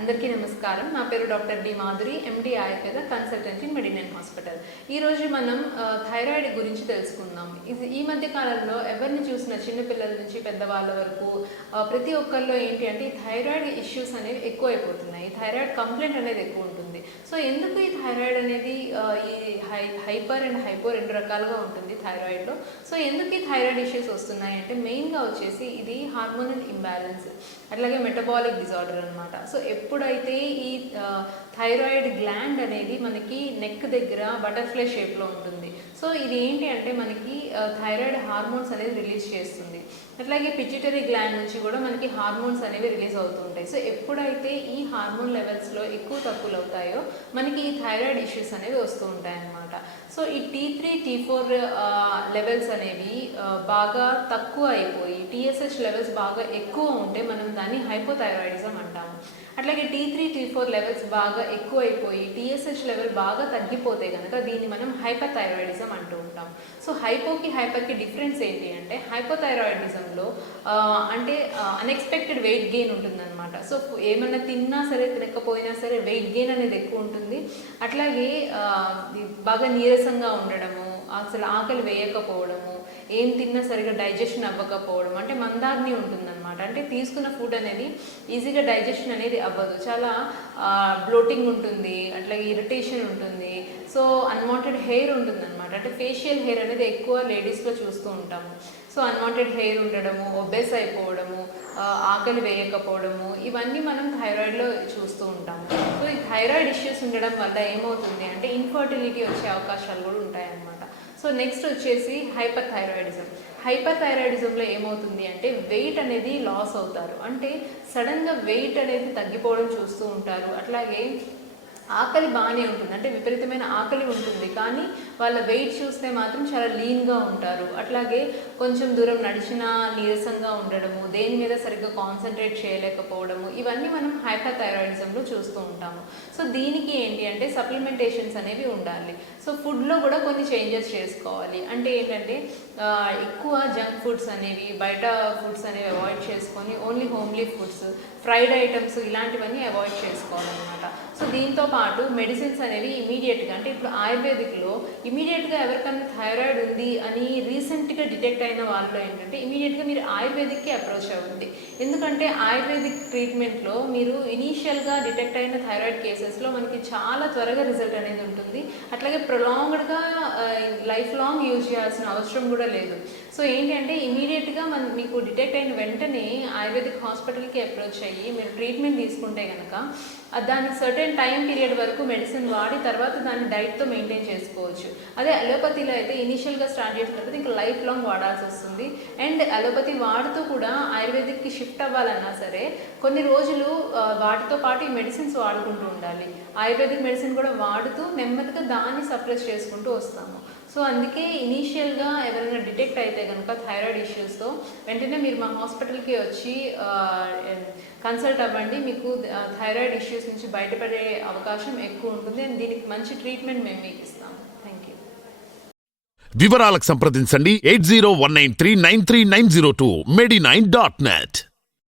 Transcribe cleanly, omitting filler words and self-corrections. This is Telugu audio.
అందరికీ నమస్కారం. నా పేరు doctor D Madhuri, MD Ayurveda consultant in మెడినెన్ హాస్పిటల్. ఈరోజు మనం థైరాయిడ్ గురించి తెలుసుకుందాం. ఈ మధ్య కాలంలో ఎవరిని చూసినా చిన్నపిల్లల నుంచి పెద్దవాళ్ళ వరకు ప్రతి ఒక్కరిలో ఏంటి అంటే ఈ థైరాయిడ్ ఇష్యూస్ అనేవి ఎక్కువ అయిపోతున్నాయి. థైరాయిడ్ కంప్లైంట్ అనేది ఎక్కువ ఉంటుంది. సో ఎందుకు ఈ థైరాయిడ్ అనేది ఈ హైపర్ అండ్ హైపో రెండు రకాలుగా ఉంటుంది థైరాయిడ్లో. సో ఎందుకు ఈ థైరాయిడ్ ఇష్యూస్ వస్తున్నాయి అంటే మెయిన్గా వచ్చేసి ఇది హార్మోనల్ ఇంబ్యాలెన్స్, అట్లాగే మెటబాలిక్ డిజార్డర్ అనమాట. సో ఎప్పుడైతే ఈ థైరాయిడ్ గ్లాండ్ అనేది మనకి నెక్ దగ్గర బటర్ఫ్లై షేప్లో ఉంటుంది. సో ఇది ఏంటి అంటే మనకి థైరాయిడ్ హార్మోన్స్ అనేది రిలీజ్ చేస్తుంది. అట్లాగే పిట్యూటరీ గ్లాండ్ నుంచి కూడా మనకి హార్మోన్స్ అనేవి రిలీజ్ అవుతుంటాయి. సో ఎప్పుడైతే ఈ హార్మోన్ లెవెల్స్లో ఎక్కువ తక్కువలు అవుతాయో మనకి ఈ థైరాయిడ్ ఇష్యూస్ అనేవి వస్తూ ఉంటాయి అన్నమాట. సో ఈ T3, T4 లెవెల్స్ అనేవి బాగా తక్కువ అయిపోయి TSH లెవెల్స్ బాగా ఎక్కువ ఉంటే మనం దాన్ని హైపోథైరాయిడిజం అంటాము. అట్లాగే T3, T4 లెవెల్స్ బాగా ఎక్కువ అయిపోయి TSH లెవెల్ బాగా తగ్గిపోతే కనుక దీన్ని మనం హైపర్థైరాయిడిజం అంటూ ఉంటాం. సో హైపోకి హైపర్కి డిఫరెన్స్ ఏంటి అంటే హైపోథైరాయిడిజంలో అంటే అన్ఎక్స్పెక్టెడ్ వెయిట్ గెయిన్ ఉంటుందన్నమాట. సో ఏమన్నా తిన్నా సరే తినకపోయినా సరే వెయిట్ గెయిన్ అనేది ఎక్కువ ఉంటుంది. అట్లాగే బాగా నీరసంగా ఉండడము, అసలు ఆకలి వేయకపోవడము, ఏం తిన్నా సరిగా డైజెషన్ అవ్వకపోవడం, అంటే మందాగ్ని ఉంటుందన్నమాట. అంటే తీసుకున్న ఫుడ్ అనేది ఈజీగా డైజెషన్ అనేది అవ్వదు, చాలా బ్లోటింగ్ ఉంటుంది, అట్లాగే ఇరిటేషన్ ఉంటుంది. సో అన్వాంటెడ్ హెయిర్ ఉంటుందన్నమాట. అంటే ఫేషియల్ హెయిర్ అనేది ఎక్కువ లేడీస్లో చూస్తూ ఉంటాము. సో అన్వాంటెడ్ హెయిర్ ఉండడము, ఒబేస్ అయిపోవడము, ఆకలి వేయకపోవడము, ఇవన్నీ మనం థైరాయిడ్లో చూస్తూ ఉంటాము. సో ఈ థైరాయిడ్ ఇష్యూస్ ఉండడం వల్ల ఏమవుతుంది అంటే ఇన్ఫర్టిలిటీ వచ్చే అవకాశాలు కూడా ఉంటాయన్నమాట. సో నెక్స్ట్ వచ్చేసి హైపర్ థైరాయిడిజంలో ఏమవుతుంది అంటే వెయిట్ అనేది లాస్ అవుతారు. అంటే సడన్గా వెయిట్ అనేది తగ్గిపోవడం చూస్తూ ఉంటారు. అట్లాగే ఆకలి బాగానే ఉంటుంది, అంటే విపరీతమైన ఆకలి ఉంటుంది, కానీ వాళ్ళ వెయిట్ చూస్తే మాత్రం చాలా లీన్గా ఉంటారు. అట్లాగే కొంచెం దూరం నడిచినా నీరసంగా ఉండడము, దేని మీద సరిగ్గా కాన్సన్ట్రేట్ చేయలేకపోవడము, ఇవన్నీ మనం హైపర్ థైరాయిడిజంలో చూస్తూ ఉంటాము. సో దీనికి ఏంటి అంటే సప్లిమెంటేషన్స్ అనేవి ఉండాలి. సో ఫుడ్లో కూడా కొన్ని చేంజెస్ చేసుకోవాలి. అంటే ఏంటంటే ఎక్కువ జంక్ ఫుడ్స్ అనేవి, బయట ఫుడ్స్ అనేవి అవాయిడ్ చేసుకొని only homely foods, fried items ఇలాంటివన్నీ అవాయిడ్ చేసుకోవాలన్నమాట. సో దీంతో పాటు మెడిసిన్స్ అనేవి ఇమీడియట్గా, అంటే ఇప్పుడు ఆయుర్వేదిక్లో ఇమీడియట్గా ఎవరికైనా థైరాయిడ్ ఉంది అని రీసెంట్గా డిటెక్ట్ అయిన వాళ్ళలో ఏంటంటే ఇమీడియట్గా మీరు ఆయుర్వేదిక్కి అప్రోచ్ అవ్వండి. ఎందుకంటే ఆయుర్వేదిక్ ట్రీట్మెంట్లో మీరు ఇనీషియల్గా డిటెక్ట్ అయిన థైరాయిడ్ కేసెస్లో మనకి చాలా త్వరగా రిజల్ట్ అనేది ఉంటుంది. అట్లాగే ప్రొలాంగ్డ్గా లైఫ్ లాంగ్ యూజ్ చేయాల్సిన అవసరం కూడా లేదు. సో ఏంటి అంటే ఇమీడియట్గా మీకు డిటెక్ట్ అయిన వెంటనే ఆయుర్వేదిక్ హాస్పిటల్కి అప్రోచ్ అయ్యి మీరు ట్రీట్మెంట్ తీసుకుంటే కనుక దానికి సర్టెన్ టైం పీరియడ్ వరకు మెడిసిన్ వాడి తర్వాత దాన్ని డైట్తో మెయింటైన్ చేసుకోవచ్చు. అదే అలోపతిలో అయితే ఇనీషియల్గా స్టార్ట్ చేసిన తర్వాత ఇంకా లైఫ్ లాంగ్ వాడాల్సి వస్తుంది. అండ్ అలోపతి వాడుతూ కూడా ఆయుర్వేదిక్కి షిఫ్ట్ అవ్వాలన్నా సరే కొన్ని రోజులు వాటితో పాటు ఈ మెడిసిన్స్ వాడుకుంటూ ఉండాలి. ఆయుర్వేదిక్ మెడిసిన్ కూడా వాడుతూ నెమ్మదిగా దాన్ని సప్రెస్ చేసుకుంటూ వస్తాము. సో అందుకే ఇనీషియల్గా ఎవరైనా డిటెక్ట్ అయితే కనుక థైరాయిడ్ ఇష్యూస్తో వెంటనే మీరు మా హాస్పిటల్కి వచ్చి కన్సల్ట్ అవ్వండి. మీకు థైరాయిడ్ ఇష్యూస్ నుంచి బయటపడే అవకాశం ఎక్కువ ఉంటుంది. అండ్ దీనికి మంచి ట్రీట్మెంట్ మేము మీకు ఇస్తాము. Thank you. వివరాలకు సంప్రదించండి 8019393902 medinine.net.